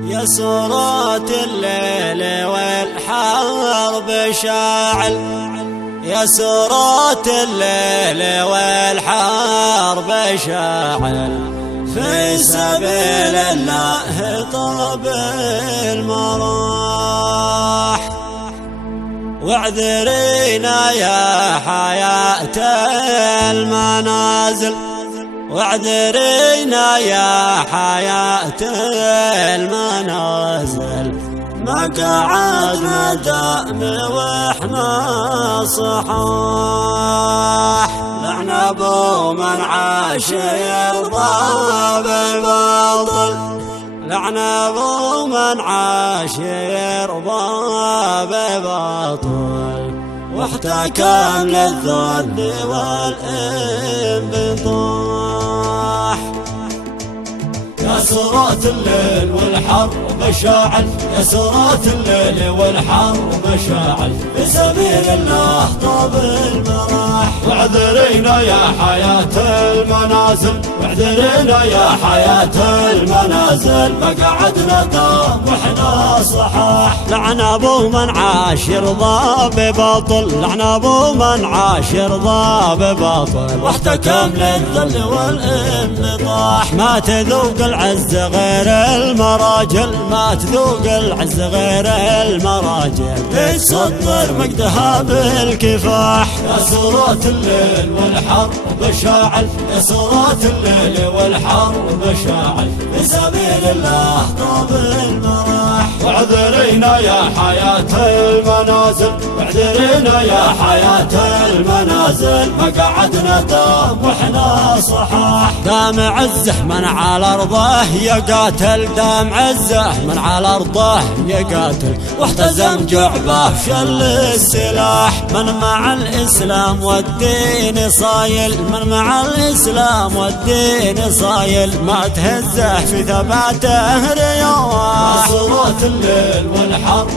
يا سرات الليل والحرب شاعل، يا سرات الليل والحرب شاعل، في سبيل الله طلب المراح. واعذرينا يا حياة المنازل، واعذرينا يا حياة المنازل، ما قعدنا دام واحنا صحاح. لعن ابو من عاش يرضى بالباطل، لعن ابو من عاش يرضى بباطل، واحتكم للذل والانبطاح. يا سرات الليل والحرب شاعل، يا سرات الليل والحرب شاعل، في سبيل الله طاب المراح. واعذرينا يا حياة المنازل، واعذرينا يا حياة المنازل، ما قعدنا دام واحنا صحاح. لعن ابو من عاش يرضى بباطل، لعن ابو من عاش يرضى بباطل، واحتكم للذل والانبطاح. ما تذوق العز غير المراجل، ما تذوق العز غير المراجل، تسطر مجدها بالكفاح. يا سرات الليل والحرب شاعل، يا سرات الليل والحرب شاعل، في سبيل الله طاب المراح. واعذرينا يا حياة المنازل، واعذرينا يا حياة المنازل، ما قعدنا دام واحنا صحاح. دام عزه من على ارضه يقاتل، دام عزه من على ارضه يقاتل، واحتزم جعبه شل السلاح. من مع الاسلام والدين صايل، من مع الاسلام والدين صايل، ما تهزه في ثباته رياح. يا سرات الليل والحرب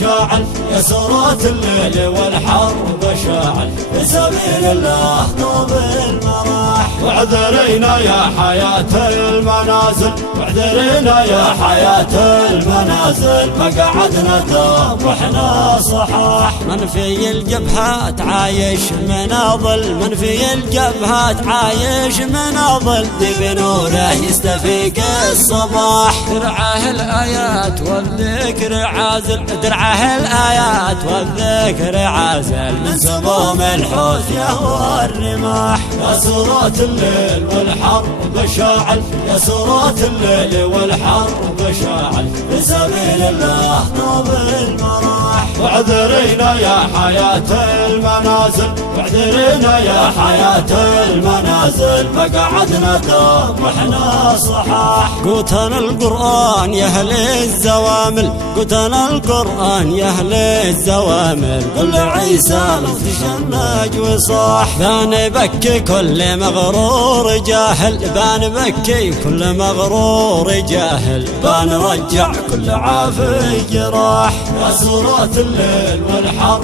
شاعل، يا سرات الليل والحرب شاعل، في سبيل الله طاب المراح. واعذرينا يا حياة المنازل، واعذرينا يا حياة المنازل، ما قعدنا دام واحنا صحاح. من في الجبهات عايش من اظل، من في الجبهات عايش من اظل، بنوره يستفيق الصباح. درعه الايات والذكر عازل، درعه الايات والذكر عازل، من سموم الحوت يهوى الرماح. يا سرات الليل والحرب شاعل، يا سرات الليل والحرب شاعل، في سبيل الله طاب المراح. واعذرينا يا حياة المنازل، واعذرينا يا حياة المنازل، ما قعدنا دام واحنا صحاح. قوتنا القرآن يا اهل الزوامل، قوتنا القرآن يا اهل الزوامل، قل عيسى لو تشنج وصاح. بان بكي كل مغرور جاهل، بان بكي كل مغرور جاهل، بان رجع كل عافي جراح. يا سرات الليل والحرب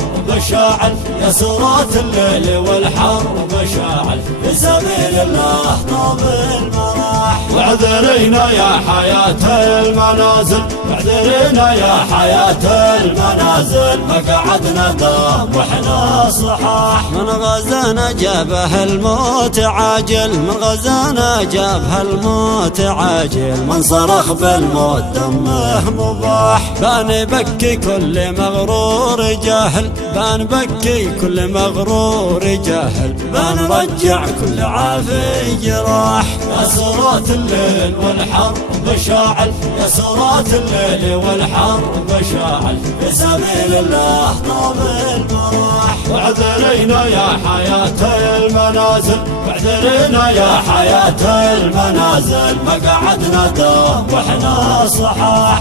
شاعل، يا سرات الليل والحرب شاعل، في سبيل الله طاب المراح. واعذرينا يا حياة المنازل، واعذرينا يا حياة المنازل، ما قعدنا دام واحنا صحاح. من غزانا جابه الموت عاجل، من غزانا جابه الموت عاجل، من صرخ بالموت دمه مباح. بان بكي كل مغرور جاهل، بان بكي كل مغرور جاهل، بان رجع كل عافي جراح. يا سرات الليل والحرب شاعل، يا سرات الليل والحرب شاعل، في سبيل الله طاب المراح. واعذرينا يا حياة المنازل، واعذرينا يا حياة المنازل، ما قعدنا دام واحنا صحاح.